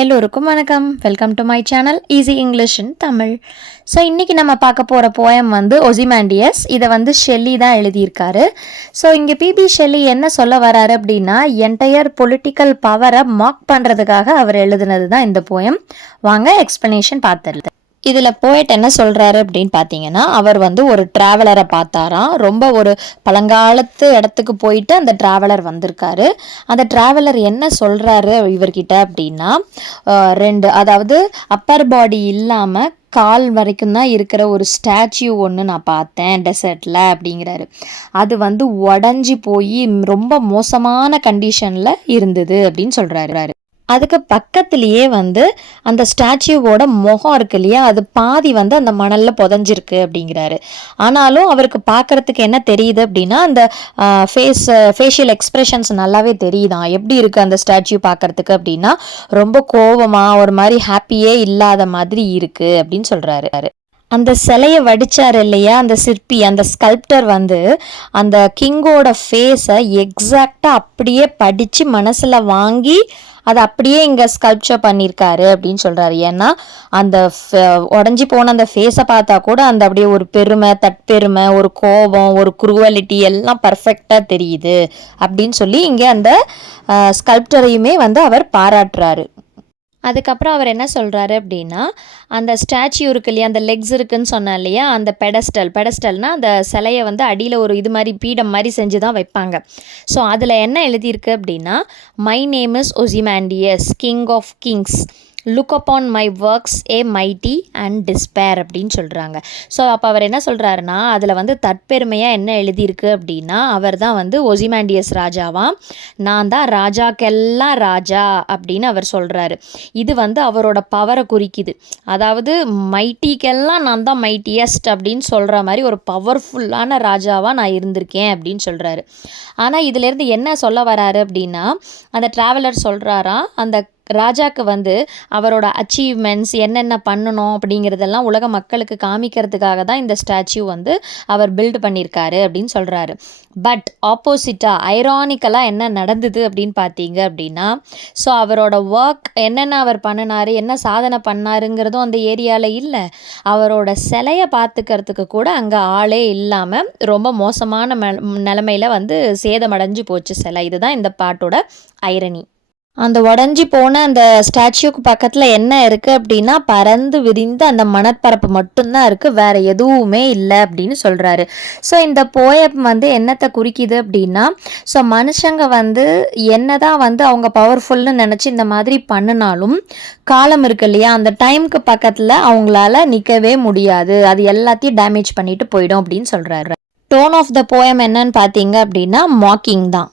எல்லோருக்கும் வணக்கம். Welcome to my channel easy English in Tamil. So இன்றைக்கி நம்ம பார்க்க போகிற போயம் வந்து ஒசிமாண்டியஸ். இதை வந்து ஷெல்லி தான் எழுதியிருக்காரு. ஸோ இங்கே பிபி ஷெல்லி என்ன சொல்ல வராரு அப்படின்னா, என்டையர் பொலிட்டிக்கல் பவரை மார்க் பண்ணுறதுக்காக அவர் எழுதுனது தான் இந்த போயம். வாங்க எக்ஸ்ப்ளனேஷன் பார்த்துருது. இதில் போயட் என்ன சொல்கிறாரு அப்படின்னு பார்த்தீங்கன்னா, அவர் வந்து ஒரு ட்ராவலரை பார்த்தாராம். ரொம்ப ஒரு பழங்காலத்து இடத்துக்கு போயிட்டு அந்த ட்ராவலர் வந்திருக்காரு. அந்த ட்ராவலர் என்ன சொல்கிறாரு இவர்கிட்ட அப்படின்னா, அதாவது அப்பர் பாடி இல்லாமல் கால் வரைக்கும் தான் இருக்கிற ஒரு ஸ்டாச்சு ஒன்று நான் பார்த்தேன் டெசர்ட்டில் அப்படிங்கிறாரு. அது வந்து உடஞ்சி போய் ரொம்ப மோசமான கண்டிஷனில் இருந்தது அப்படின்னு சொல்கிறாரு. அதுக்கு பக்கத்துலேயே வந்து அந்த ஸ்டாச்சுவோட முகம் இருக்கு இல்லையா, அது பாதி வந்து அந்த மணலில் புதஞ்சிருக்கு அப்படிங்கிறாரு. ஆனாலும் அவருக்கு பார்க்குறதுக்கு என்ன தெரியுது அப்படின்னா, அந்த ஃபேஷியல் எக்ஸ்ப்ரெஷன்ஸ் நல்லாவே தெரியுதான். எப்படி இருக்குது அந்த ஸ்டாச்சு பார்க்குறதுக்கு அப்படின்னா, ரொம்ப கோவமாக ஒரு மாதிரி ஹாப்பியே இல்லாத மாதிரி இருக்குது அப்படின்னு சொல்கிறாரு. அந்த சிலையை வடிச்சார் இல்லையா அந்த சிற்பி, அந்த ஸ்கல்ப்டர் வந்து அந்த கிங்கோட ஃபேஸை எக்ஸாக்டாக அப்படியே படித்து மனசில் வாங்கி அதை அப்படியே இங்கே ஸ்கல்ப்சர் பண்ணியிருக்காரு அப்படின்னு சொல்கிறாரு. ஏன்னா அந்த உடஞ்சி போன அந்த ஃபேஸை பார்த்தா கூட அந்த அப்படியே ஒரு பெருமை, தற்பெருமை, ஒரு கோபம், ஒரு குரூவலிட்டி எல்லாம் பர்ஃபெக்டாக தெரியுது அப்படின்னு சொல்லி இங்கே அந்த ஸ்கல்ப்டரையுமே வந்து அவர் பாராட்டுறாரு. அதுக்கப்புறம் அவர் என்ன சொல்கிறாரு அப்படின்னா, அந்த ஸ்டாச்சு இருக்கு இல்லையா, அந்த லெக்ஸ் இருக்குன்னு சொன்னா இல்லையா, அந்த பெடஸ்டல்னால் அந்த சிலையை வந்து அடியில் ஒரு இது மாதிரி பீடம் மாதிரி செஞ்சு தான் வைப்பாங்க. ஸோ அதில் என்ன எழுதியிருக்கு அப்படின்னா, my name is Ozymandias, king of kings, look upon my works ye mighty and despair அப்படின்னு சொல்கிறாங்க. ஸோ அப்போ அவர் என்ன சொல்கிறாருன்னா, அதில் வந்து தற்பெருமையாக என்ன எழுதியிருக்கு அப்படின்னா, அவர் தான் வந்து ஒசிமாண்டியஸ் ராஜாவாம், நான் தான் ராஜாக்கெல்லாம் ராஜா அப்படின்னு அவர் சொல்கிறாரு. இது வந்து அவரோட பவரை குறிக்குது. அதாவது மைட்டிக்கெல்லாம் நான் தான் மைட்டியஸ்ட் அப்படின்னு சொல்கிற மாதிரி ஒரு பவர்ஃபுல்லான ராஜாவாக நான் இருந்திருக்கேன் அப்படின்னு சொல்கிறாரு. ஆனால் இதிலேருந்து என்ன சொல்ல வராரு அப்படின்னா, அந்த ட்ராவலர் சொல்கிறாராம், அந்த ராஜாக்கு வந்து அவரோட அச்சீவ்மெண்ட்ஸ் என்னென்ன பண்ணணும் அப்படிங்கிறதெல்லாம் உலக மக்களுக்கு காமிக்கிறதுக்காக தான் இந்த ஸ்டாச்சு வந்து அவர் பில்டு பண்ணியிருக்காரு அப்படின்னு சொல்கிறாரு. பட் ஆப்போசிட்டாக ஐரானிக்கலாக என்ன நடந்தது அப்படின்னு பார்த்தீங்க அப்படின்னா, ஸோ அவரோட ஒர்க் என்னென்ன அவர் பண்ணினார், என்ன சாதனை பண்ணாருங்கிறதும் அந்த ஏரியாவில் இல்லை. அவரோட சிலையை பார்த்துக்கிறதுக்கு கூட அங்கே ஆளே இல்லாமல் ரொம்ப மோசமான நிலைமையில் வந்து சேதமடைஞ்சு போச்சு சிலை. இதுதான் இந்த பாட்டோட ஐரணி. அந்த உடஞ்சி போன அந்த ஸ்டாச்சுக்கு பக்கத்தில் என்ன இருக்குது அப்படின்னா, பறந்து விரிந்து அந்த மணற்பரப்பு மட்டும்தான் இருக்குது, வேறு எதுவுமே இல்லை அப்படின்னு சொல்கிறாரு. ஸோ இந்த போயம் வந்து என்னத்தை குறிக்குது அப்படின்னா, ஸோ மனுஷங்க வந்து என்ன தான் வந்து அவங்க பவர்ஃபுல்னு நினச்சி இந்த மாதிரி பண்ணினாலும் காலம் இருக்கு இல்லையா, அந்த டைமுக்கு பக்கத்தில் அவங்களால நிற்கவே முடியாது, அது எல்லாத்தையும் டேமேஜ் பண்ணிட்டு போயிடும் அப்படின்னு சொல்கிறாரு. டோன் ஆஃப் த போயம் என்னன்னு பார்த்தீங்க அப்படின்னா, மாக்கிங் தான்.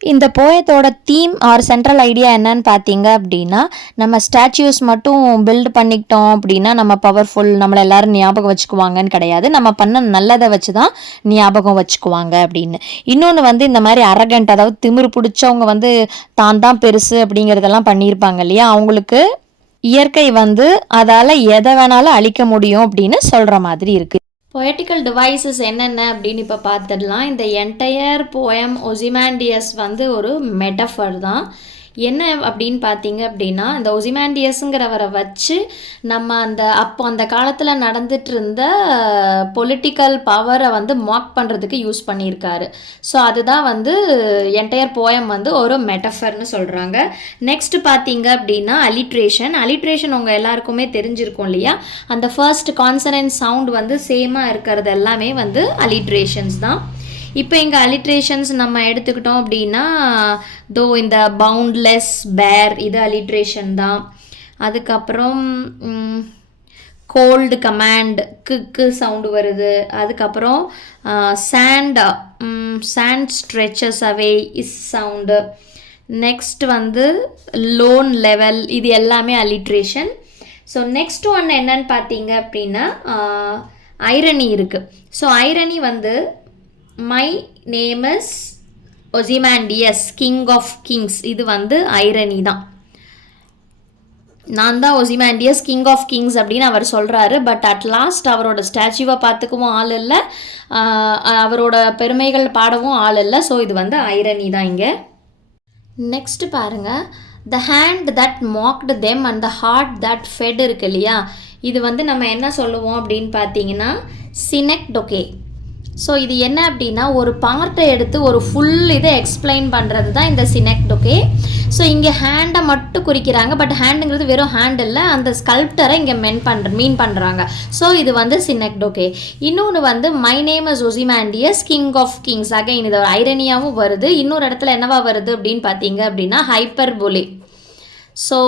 இந்த போயத்தோட தீம் ஆர் சென்ட்ரல் ஐடியா என்னன்னு பார்த்தீங்க அப்படின்னா, நம்ம ஸ்டாச்சுஸ் மட்டும் பில்டு பண்ணிக்கிட்டோம் அப்படின்னா நம்ம பவர்ஃபுல், நம்மளை எல்லாரும் ஞாபகம் வச்சுக்குவாங்கன்னு கிடையாது, நம்ம பண்ண நல்லதை வச்சு தான் ஞாபகம் வச்சுக்குவாங்க அப்படின்னு. இன்னொன்று வந்து இந்த மாதிரி அரகண்ட், அதாவது திமிரு பிடிச்சவங்க வந்து தான் தான் பெருசு அப்படிங்கிறதெல்லாம் பண்ணியிருப்பாங்க இல்லையா, அவங்களுக்கு இயற்கை வந்து அதால் எதை வேணாலும் அழிக்க முடியும் அப்படின்னு சொல்கிற மாதிரி இருக்குது. பொயட்டிக்கல் டிவைசஸ் என்னென்ன அப்படின்னு இப்போ பார்த்துடலாம். இந்த என்டையர் போயம் ஒசிமாண்டியஸ் வந்து ஒரு மெட்டஃபர் தான். என்ன அப்படின்னு பார்த்தீங்க அப்படின்னா, இந்த ஒசிமாண்டியஸுங்கிறவரை வச்சு நம்ம அந்த காலத்தில் நடந்துட்டு இருந்த பொலிட்டிக்கல் பவரை வந்து மார்க் பண்ணுறதுக்கு யூஸ் பண்ணியிருக்காரு. ஸோ அதுதான் வந்து என்டையர் போயம் வந்து ஒரு மெட்டஃபர்னு சொல்கிறாங்க. நெக்ஸ்ட் பார்த்தீங்க அப்படின்னா அலிட்ரேஷன் உங்கள் எல்லாருக்குமே தெரிஞ்சிருக்கும் இல்லையா, அந்த ஃபர்ஸ்ட் கான்சனன்ட் சவுண்ட் வந்து சேமாக இருக்கிறது எல்லாமே வந்து அலிட்ரேஷன்ஸ் தான். இப்போ இங்கே அலிட்ரேஷன்ஸ் நம்ம எடுத்துக்கிட்டோம் அப்படின்னா, இந்த பவுண்ட்லெஸ், பேர், இது அலிட்ரேஷன் தான். அதுக்கப்புறம் கோல்டு கமாண்ட், கிக்கு சவுண்டு வருது. அதுக்கப்புறம் sand stretches away, is sound. Next வந்து லோன் லெவல், இது எல்லாமே அலிட்ரேஷன். ஸோ நெக்ஸ்ட் ஒன் என்னன்னு பார்த்தீங்க அப்படின்னா, ஐரணி இருக்குது. ஸோ ஐரணி வந்து my name is Ozymandias, king of kings, இது வந்து ஐரணி தான். நான் தான் ஒசிமாண்டியஸ், கிங் ஆஃப் கிங்ஸ் அப்படின்னு அவர் சொல்கிறாரு. பட் அட் லாஸ்ட் அவரோட ஸ்டாச்சுவை பார்த்துக்கவும் ஆள் இல்லை, அவரோட பெருமைகள் பாடவும் ஆள் இல்லை. ஸோ இது வந்து ஐரணி தான் இங்கே. நெக்ஸ்ட் பாருங்கள், the hand that mocked them and the heart that fed இருக்கு இல்லையா, இது வந்து நம்ம என்ன சொல்லுவோம் அப்படின்னு பார்த்தீங்கன்னா சினெக்டொகே. ஸோ இது என்ன அப்படின்னா ஒரு பார்ட்டை எடுத்து ஒரு ஃபுல் இதை எக்ஸ்பிளைன் பண்ணுறது தான் இந்த சினெக்டொகே. ஸோ இங்கே ஹேண்டை மட்டும் குறிக்கிறாங்க, பட் ஹேண்டுங்கிறது வெறும் ஹேண்ட் இல்லை, அந்த ஸ்கல்ப்டரை இங்கே மீன் பண்ணுறாங்க. ஸோ இது வந்து சினெக்டொகே. இன்னொன்று வந்து my name is Ozymandias king of kings. Again இது ஒரு ஐரனியாகவும் வருது. இன்னொரு இடத்துல என்னவா வருது அப்படின்னு பார்த்தீங்க அப்படின்னா ஹைப்பர்போலே. ஸோ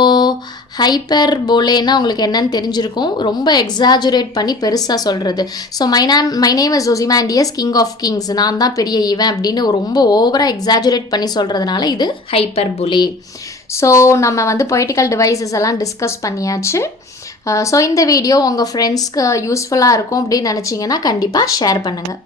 ஹைப்பர்போலேன்னா உங்களுக்கு என்னன்னு தெரிஞ்சிருக்கும், ரொம்ப எக்ஸாஜுரேட் பண்ணி பெருசாக சொல்கிறது. So my name is Ozymandias king of kings, நான் தான் பெரிய இவன் அப்படின்னு ரொம்ப ஓவராக எக்ஸாஜுரேட் பண்ணி சொல்கிறதுனால இது ஹைப்பர்போலே. ஸோ நம்ம வந்து பொய்டிக்கல் டிவைசஸ் எல்லாம் டிஸ்கஸ் பண்ணியாச்சு. ஸோ இந்த வீடியோ உங்கள் ஃப்ரெண்ட்ஸ்க்கு யூஸ்ஃபுல்லாக இருக்கும் அப்படின்னு நினச்சிங்கன்னா கண்டிப்பாக ஷேர் பண்ணுங்கள்.